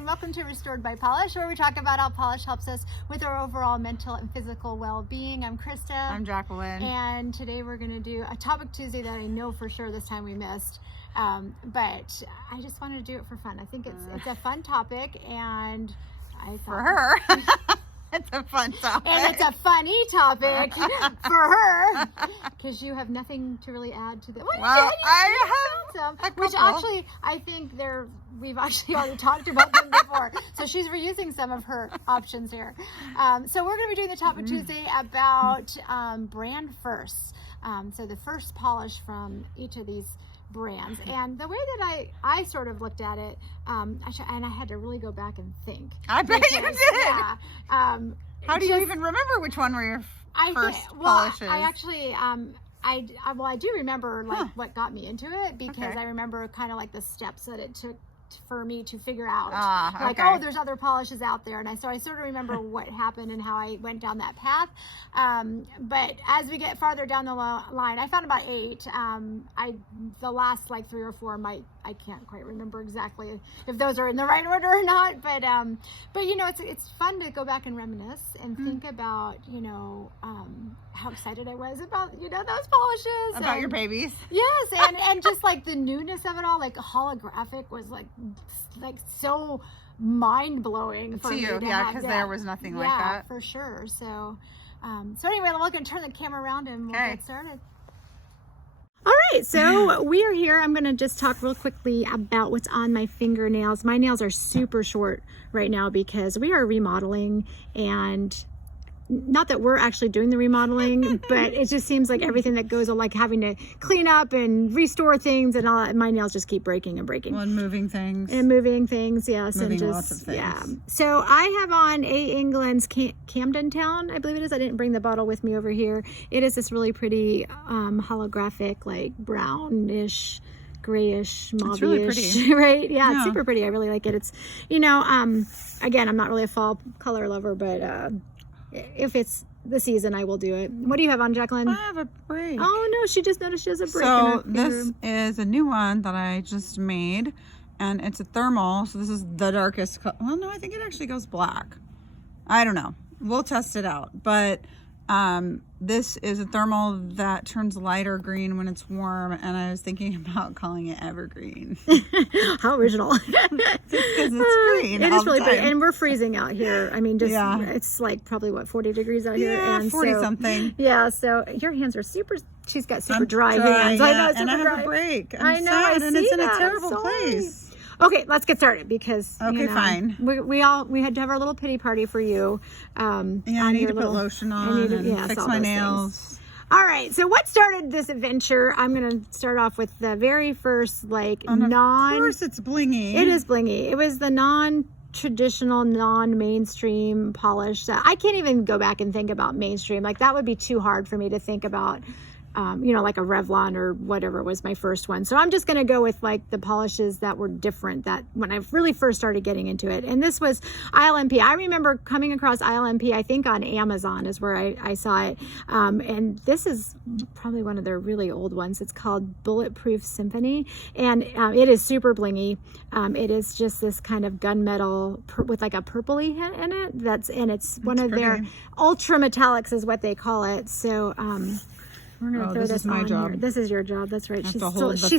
and welcome to Restored by Polish, where we talk about how polish helps us with our overall mental and physical well-being. I'm Krista. I'm Jacqueline. And today we're going to do a Topic Tuesday that I know for sure this time we missed. But I just wanted to do it for fun. I think it's a fun topic, and I thought... For her. It's a fun topic. And it's a funny topic for her, because you have nothing to really add to the... Well, I have some, which actually, I think we've actually already talked about them before. So she's reusing some of her options here. So we're going to be doing the Topic Tuesday about brand firsts. So the first polish from each of these brands, and the way that I sort of looked at it, and I had to really go back and think. I bet you did. Yeah. How do you even remember which one were your first polishes? I actually, I do remember what got me into it, because I remember kind of like the steps that it took for me to figure out oh, there's other polishes out there, and I sort of remember what happened and how I went down that path. But as we get farther down the line, I found about 8. The last 3 or 4 I can't quite remember exactly if those are in the right order or not, but you know, it's fun to go back and reminisce and think about, you know, how excited I was about, you know, those polishes, about your babies. Yes, and just like the newness of it all, like holographic was like so mind-blowing for me. Because there was nothing like that. Yeah, for sure. So anyway, we're going to turn the camera around and we'll get started. All right, so we are here. I'm going to just talk real quickly about what's on my fingernails. My nails are super short right now because we are remodeling, and not that we're actually doing the remodeling, but it just seems like everything that goes on, like having to clean up and restore things and all that, my nails just keep breaking and breaking. Well, and moving things. Yes. Moving and just, lots of things. Yeah. So I have on A. England's Camden Town, I believe it is. I didn't bring the bottle with me over here. It is this really pretty holographic, like brownish, grayish, mauve-ish. It's really pretty. Right? Yeah, it's super pretty. I really like it. It's, you know, again, I'm not really a fall color lover, but if it's the season, I will do it. What do you have on, Jacqueline? I have a break. Oh no, she just noticed she has a break. So this is a new one that I just made, and it's a thermal. So this is the darkest color. Well, no, I think it actually goes black. I don't know. We'll test it out. But this is a thermal that turns lighter green when it's warm, and I was thinking about calling it Evergreen. How original. Just because it's green. It is really pretty. And we're freezing out here. I mean, it's like probably 40 degrees out here. Yeah, and 40 something. Yeah, so your hands are she's got super dry hands. Yeah, I know, super and I have dry. a break. I know, sad, and it's in a terrible Sorry. place. Okay, let's get started, because fine. We had to have our little pity party for you. I need to put lotion on and fix my nails. Things. All right, so what started this adventure? I'm going to start off with the very first, Of course it's blingy. It is blingy. It was the non-traditional, non-mainstream polish. I can't even go back and think about mainstream. Like, that would be too hard for me to think about. You know, like a Revlon or whatever was my first one. So I'm just going to go with like the polishes that were different, that when I really first started getting into it. And this was ILMP. I remember coming across ILMP, I think on Amazon is where I saw it. And this is probably one of their really old ones. It's called Bulletproof Symphony. And it is super blingy. It is just this kind of gunmetal with like a purpley hint in it. And it's one of their ultra metallics is what they call it. So, we're going to throw this on here. This is your job. That's right. She's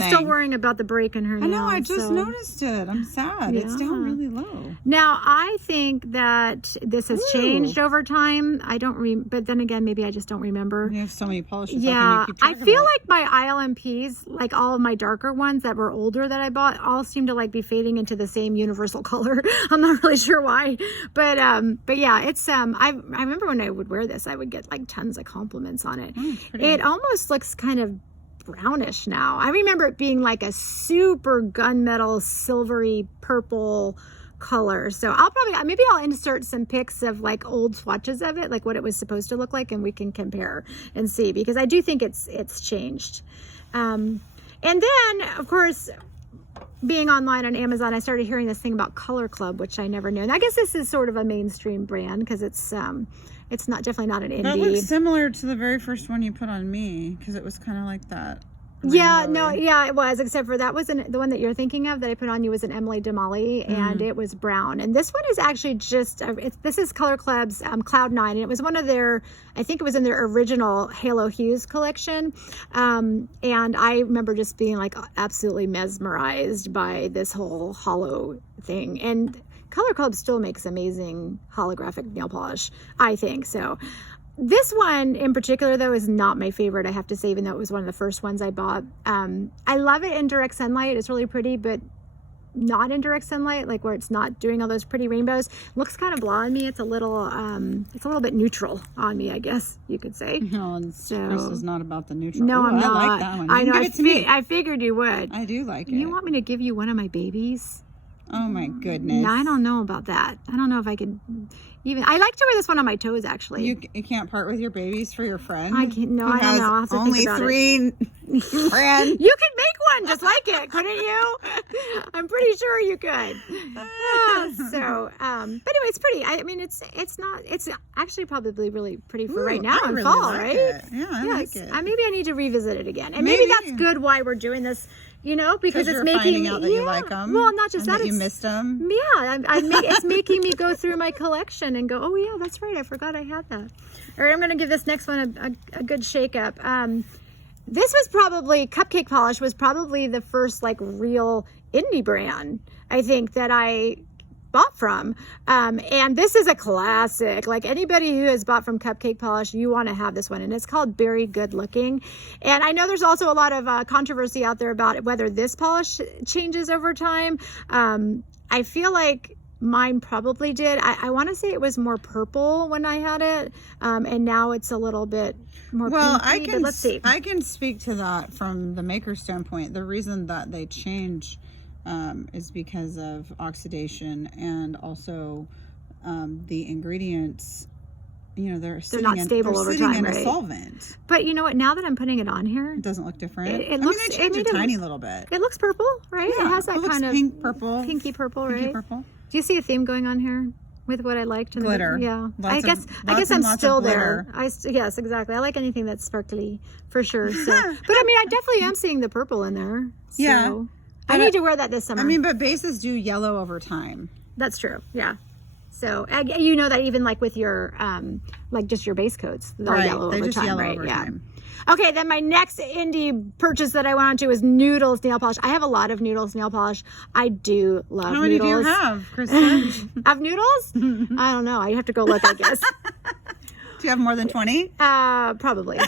still worrying about the break in her nail. I know. I just noticed it. I'm sad. Yeah. It's down really low. Now, I think that this has changed over time. I don't but then again, maybe I just don't remember. You have so many polishes. Yeah. I feel like my ILMPs, like all of my darker ones that were older that I bought, all seem to like be fading into the same universal color. I'm not really sure why. But yeah, it's I remember when I would wear this, I would get like tons of compliments on it. It almost looks kind of brownish now. I remember it being like a super gunmetal silvery purple color. So maybe I'll insert some pics of like old swatches of it, like what it was supposed to look like, and we can compare and see, because I do think it's changed. And then of course, being online on Amazon, I started hearing this thing about Color Club, which I never knew. And I guess this is sort of a mainstream brand, because it's definitely not an indie. That looks similar to the very first one you put on me, because it was kind of like that Yeah, rainbowy. no, yeah, it was, except for that wasn't the one that you're thinking of that I put on you was an Emily Damali, and it was brown. And this one is actually just, this is Color Club's Cloud 9, and it was one of their, I think it was in their original Halo Hues collection. And I remember just being like absolutely mesmerized by this whole holo thing. And Color Club still makes amazing holographic nail polish, I think. So this one in particular, though, is not my favorite, I have to say, even though it was one of the first ones I bought. I love it in direct sunlight. It's really pretty, but not in direct sunlight, like where it's not doing all those pretty rainbows. Looks kind of blah on me. It's a little bit neutral on me, I guess you could say. No, and So- Krista's not about the neutral. No, Ooh, I'm not. I like that one. I know. Give it to me. I figured you would. I do like it. You want me to give you one of my babies? Oh my goodness. No, I don't know about that. I don't know if I could even. I like to wear this one on my toes, actually. You can't part with your babies for your friend. I can't. No, who I don't has know. I'll have to only think about it. 3 friends. You could make one just like it, couldn't you? I'm pretty sure you could. But anyway, it's pretty. I mean, it's actually probably really pretty for right now I in really fall, like right? it. Yeah, I like it. Maybe I need to revisit it again, and maybe that's good why we're doing this. You know, because it's you're making finding me out that you like them. Well, not just and that, you missed them. Yeah, it's making me go through my collection and go, oh yeah, that's right, I forgot I had that. All right, I'm going to give this next one a good shake up. This was probably, Cupcake Polish was probably the first like real indie brand, I think, that I bought from. And this is a classic. Like anybody who has bought from Cupcake Polish, you want to have this one. And it's called Very Good Looking. And I know there's also a lot of controversy out there about whether this polish changes over time. I feel like mine probably did. I want to say it was more purple when I had it. And now it's a little bit more pinky, but let's see. I can speak to that from the maker standpoint. The reason that they change is because of oxidation, and also the ingredients, you know, they're not stable over time, in a right? solvent. But you know what, now that I'm putting it on here, It doesn't look different. It looks- they change it a tiny little bit. it looks purple, right? Yeah, It has that it looks kind of pink, purple, pinky purple, pinky right? purple. Do you see a theme going on here with what I liked? in the- Glitter. Yeah. Lots I of- guess lots I'm and lots of still there. glitter. Yes, exactly. I like anything that's sparkly for sure. So, but I mean, I definitely am seeing the purple in there. So Yeah. I need to wear that this summer. I mean, but bases do yellow over time. That's true. Yeah. So you know that even like with your like just your base coats, they'll Right. yellow They over just time, yellow right? over Yeah. time. Okay, then my next indie purchase that I went on to was Noodles nail polish. I have a lot of Noodles nail polish. I do love How many do you Noodles. have, Krista? Of Noodles? I don't know. I have to go look, I guess. Do you have more than 20? Probably.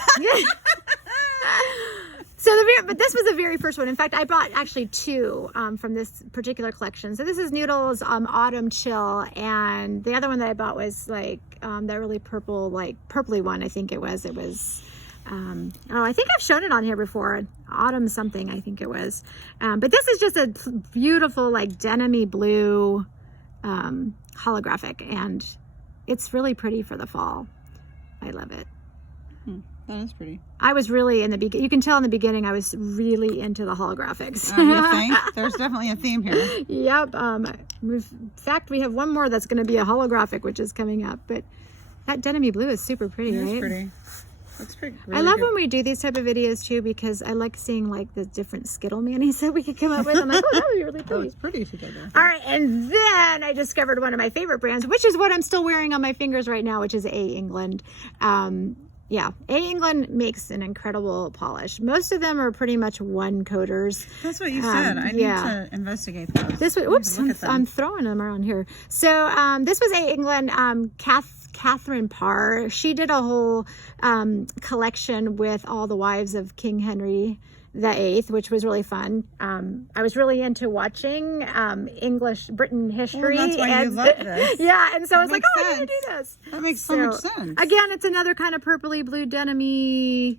But this was the very first one. In fact, I bought actually 2 from this particular collection. So this is Noodles Autumn Chill, and the other one that I bought was like that really purple, like purpley one. I think it was. It was. I think I've shown it on here before. Autumn something, I think it was. But this is just a beautiful, like denim-y blue holographic, and it's really pretty for the fall. I love it. That is pretty. I was really in the beginning. You can tell in the beginning I was really into the holographics. You think? There's definitely a theme here. Yep. In fact, we have one more that's going to be a holographic, which is coming up. But that denim-y blue is super pretty, It's right? pretty. Looks pretty. I love when we do these type of videos too, because I like seeing like the different Skittle manis that we could come up with. I'm like, oh, that would be really Oh, pretty. it's pretty together. All right, and then I discovered one of my favorite brands, which is what I'm still wearing on my fingers right now, which is A. England. Yeah, A. England makes an incredible polish. Most of them are pretty much one coaters. That's what you said. I need to investigate those. This was, oops, I'm throwing them around here. So this was A. England, Catherine Parr. She did a whole collection with all the wives of King Henry VIII, which was really fun. I was really into watching Britain history. Well, that's why you love this. Yeah, and so I was like, makes oh, I need sense. to do this. That makes so much sense. Again, it's another kind of purpley blue denim-y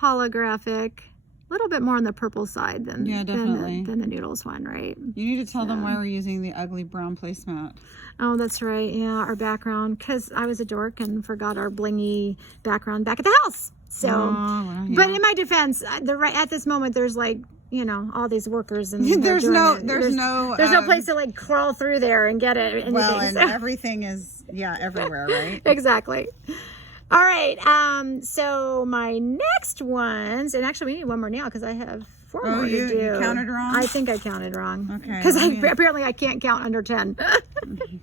holographic. A little bit more on the purple side than the Noodles one, right? You need to tell them why we're using the ugly brown placemat. Oh, that's right. Yeah, our background, because I was a dork and forgot our blingy background back at the house. So, but in my defense, at this moment, there's like, you know, all these workers and there's no place to like crawl through there and get it. Well, and everything is everywhere, right? Exactly. All right. So my next ones, and actually we need one more nail because I have 4 more to do. You counted wrong? I think I counted wrong. Okay. Because apparently I can't count under 10.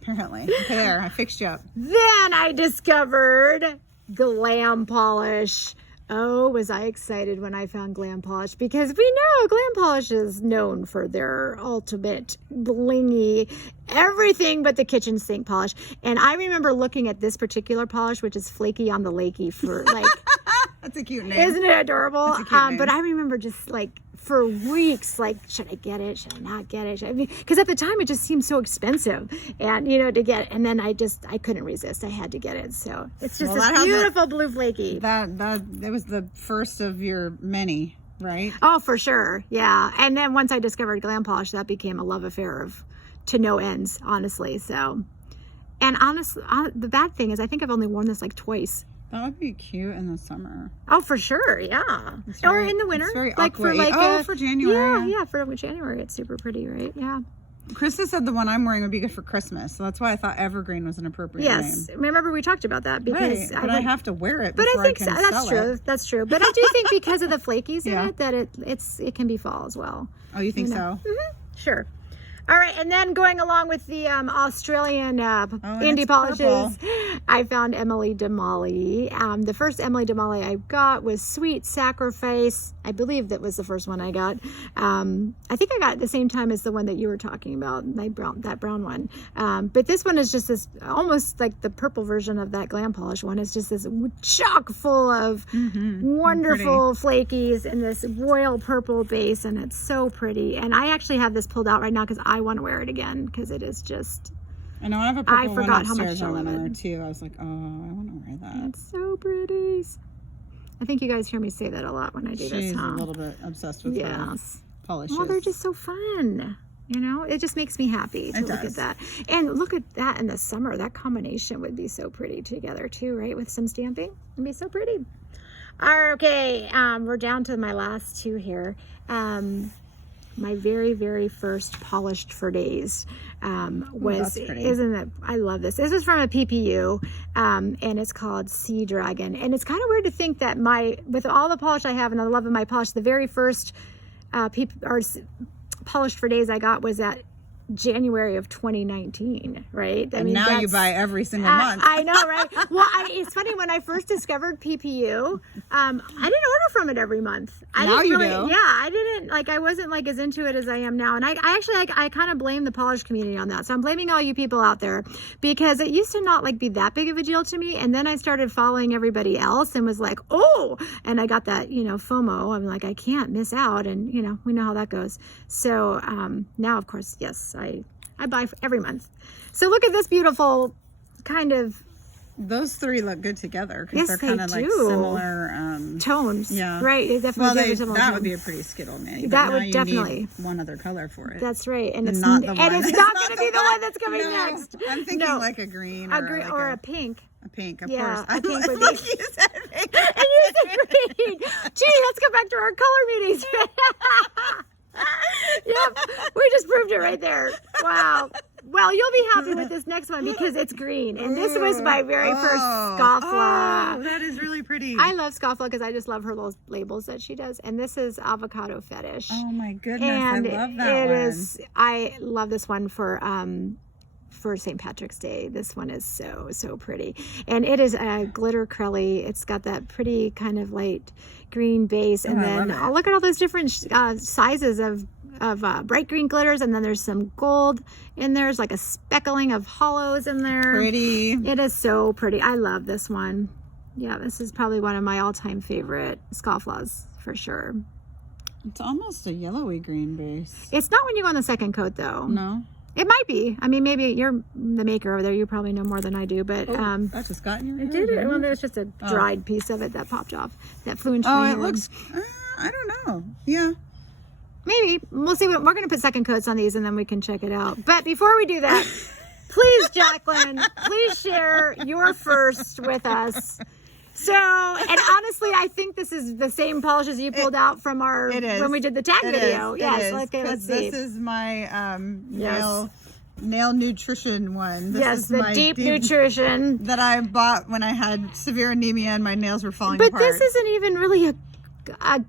Apparently. Okay, there. I fixed you up. Then I discovered glam polish. Oh, was I excited when I found glam polish, because we know glam polish is known for their ultimate blingy everything but the kitchen sink polish. And I remember looking at this particular polish, which is Flaky on the Lakey, for like That's a cute name. isn't it adorable? That's a cute name. But I remember just like for weeks, like, should I get it? Should I not get it? Because at the time it just seemed so expensive, and to get it. And then I couldn't resist. I had to get it. So it's just this beautiful blue Flaky. That was the first of your many, right? Oh, for sure. Yeah. And then once I discovered glam polish, that became a love affair to no ends, honestly. So, and honestly, the bad thing is I think I've only worn this like twice. That would be cute in the summer. Oh, for sure, yeah. Or in the winter, it's very like for for January. Yeah, for January, it's super pretty, right? Yeah. Krista said the one I'm wearing would be good for Christmas, so that's why I thought Evergreen was an appropriate name. Yes, remember we talked about that because right, but I have to wear it. But before I think can that's sell true. It. That's true. But I do think because of the flakies in Yeah. it that it can be fall as well. Oh, you think so? Mm-hmm. Sure. All right, and then going along with the Australian indie polishes, purple. I found Emily Damali. The first Emily Damali I got was Sweet Sacrifice. I believe that was the first one I got. I think I got it at the same time as the one that you were talking about, that brown one. But this one is just this, almost like the purple version of that glam polish one. It's just this chock full of wonderful flakies and this royal purple base, and it's so pretty. And I actually have this pulled out right now because I want to wear it again because it is just. I know I have a purple forgot one how much upstairs I I want to love wear it. too. I was like, oh, I want to wear that. It's so pretty. I think you guys hear me say that a lot when I do this, She's huh? a little bit obsessed with Yes. polishes. Well, they're just so fun. It just makes me happy to look at that. And look at that in the summer. That combination would be so pretty together too, right? With some stamping. It'd be so pretty. Okay, we're down to my last two here. My very, very first polished for days was, isn't it? I love this. This is from a PPU, and it's called Sea Dragon. And it's kind of weird to think that with all the polish I have and the love of my polish, the very first polished for days I got was at January of 2019, right? And now you buy every single month. I know, right? Well, it's funny, when I first discovered PPU, I didn't order from it every month. Now you do. Yeah, I didn't, I wasn't as into it as I am now. And I actually, I kind of blame the polish community on that. So I'm blaming all you people out there, because it used to not be that big of a deal to me. And then I started following everybody else and was like, oh, and I got that, FOMO. I'm like, I can't miss out. And, we know how that goes. So now, of course, yes, I buy every month. So look at this beautiful kind of. Those three look good together because Yes, they're kind of they like do. similar Tones. Yeah. Right. It definitely well, similar that tones. would be a pretty skittle name. But That now would you definitely. need one other color for it. That's right. And it's not the and one. it's It's not not going to the be the one. one that's coming No, next. I'm thinking like a green or a pink. A pink, of Yeah, course. a pink would be. Like you said pink. And you said green. Gee, let's go back to our color meetings. Yep, we just proved it right there. Wow. Well, you'll be happy with this next one because it's green. And this was my very first Scofflaw. Oh, that is really pretty. I love Scofflaw because I just love her little labels that she does. And this is Avocado Fetish. Oh my goodness, And I love that one. I love this one for St. Patrick's Day. This one is so pretty. And it is a glitter crelly. It's got that pretty kind of light green base. And then look at all those different sizes of bright green glitters, and then there's some gold in there. There's like a speckling of hollows in there. Pretty. It is so pretty. I love this one. Yeah, this is probably one of my all-time favorite Scofflaws for sure. It's almost a yellowy green base. It's not when you go on the second coat though. No. It might be. I mean, maybe you're the maker over there. You probably know more than I do, but that just got in your it hair, did. Well, there's just a dried piece of it that popped off. That flew into my it hair. looks. I don't know. Yeah. Maybe. We'll see. We're going to put second coats on these and then we can check it out. But before we do that, please, Jacqueline, please share your first with us. So, and honestly, I think this is the same polishes you pulled out from when we did the tag video. Yes. Okay, let's see. This is my nail nail nutrition one. This Yes, is the my deep nutrition. that I bought when I had severe anemia and my nails were falling But apart. this isn't even really a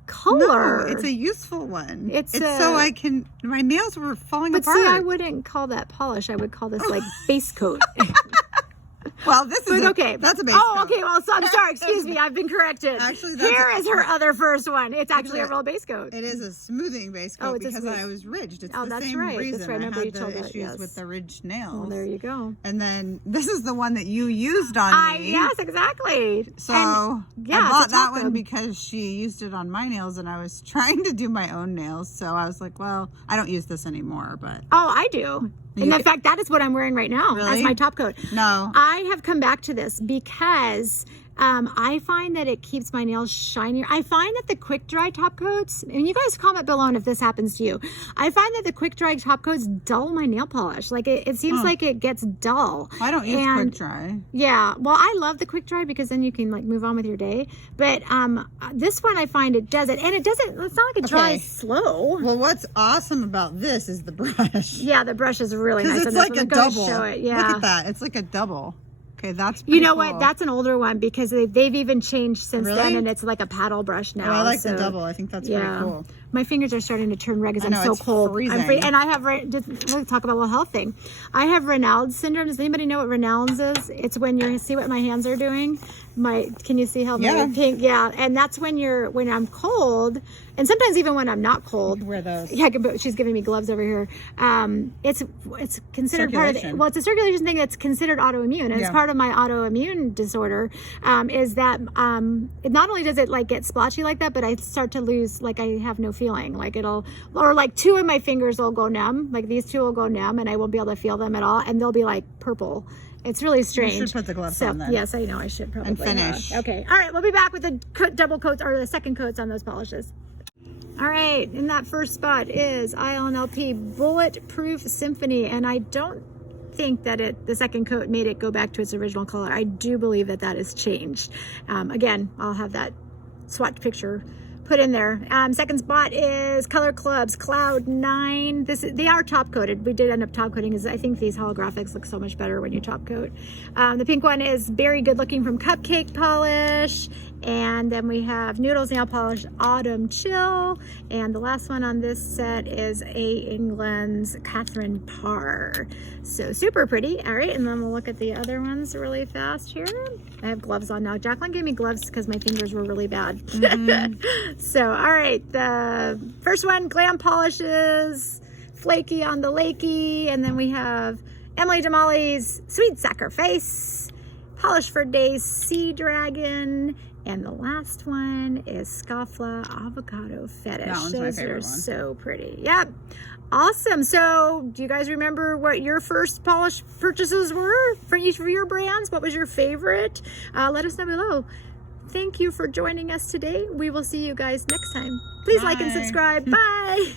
color. No, it's a useful one. It's so I can, my nails were falling But apart. see, I wouldn't call that polish. I would call this like base coat. Well, this is okay. That's a base Oh, coat. okay. Well, so I'm sorry. Excuse me. I've been corrected. Actually, here is her other first one. It's actually a real base coat. It is a smoothing base coat it's a because smooth. I was ridged. It's Oh, the that's same right. reason. That's right. I Remember you had told the that, issues yes. with the ridged nails. Well, there you go. And then this is the one that you used on me. Yes, exactly. So And, yeah, I bought it's a that top one coat. because she used it on my nails and I was trying to do my own nails. So I was like, well, I don't use this anymore, but. Oh, I do. And in fact, that is what I'm wearing right now as Really? my top coat. No. I have come back to this because I find that it keeps my nails shinier. I find that the quick dry top coats, and you guys comment below if this happens to you. I find that the quick dry top coats dull my nail polish. Like it seems like it gets dull. I don't use quick dry. Yeah, well, I love the quick dry because then you can like move on with your day. But this one I find it does it, and it doesn't. It's not like it dries slow. Well, what's awesome about this is the brush. Yeah, the brush is really nice. It's on like this a one. Go double. Show it. Yeah. Look at that. It's like a double. Okay, that's You know pretty what? cool. That's an older one because they've even changed since Really? then, and it's like a paddle brush now. Oh, I like the so, double. I think that's pretty cool. My fingers are starting to turn red because I know, I'm so it's cold. freezing. And I have, let's talk about a little health thing. I have Raynaud syndrome. Does anybody know what Raynaud's is? It's when you see what my hands are doing. Can you see how my pink? Yeah, and that's when I'm cold, and sometimes even when I'm not cold. Wear those. Yeah, she's giving me gloves over here. It's considered part of it's a circulation thing that's considered autoimmune, and it's part of my autoimmune disorder. Is that it not only does it like get splotchy like that, but I start to lose, like I have no feeling, like or like two of my fingers will go numb, like these two will go numb, and I won't be able to feel them at all, and they'll be like purple. It's really strange. You should put the gloves on then. Yes, I know I should probably. And finish. Okay. All right. We'll be back with the double coats or the second coats on those polishes. All right. In that first spot is ILNLP Bulletproof Symphony. And I don't think that the second coat made it go back to its original color. I do believe that is changed. Again, I'll have that swatch picture put in there. Second spot is Color Club's Cloud 9. They are top coated. We did end up top coating because I think these holographics look so much better when you top coat. The pink one is Very Good Looking from Cupcake Polish. And then we have Noodles Nail Polish Autumn Chill. And the last one on this set is A. England's Catherine Parr. So super pretty. All right, and then we'll look at the other ones really fast here. I have gloves on now. Jacqueline gave me gloves because my fingers were really bad. So, all right, the first one, Glam Polishes, Flaky on the Lakey. And then we have Emily Damali's Sweet Sacrifice, Polish for Days Sea Dragon. And the last one is Scoffla Avocado Fetish. That one's my favorite one. So pretty. Yep. Awesome. So do you guys remember what your first polish purchases were for each of your brands? What was your favorite? Let us know below. Thank you for joining us today. We will see you guys next time. Please like and subscribe. Bye.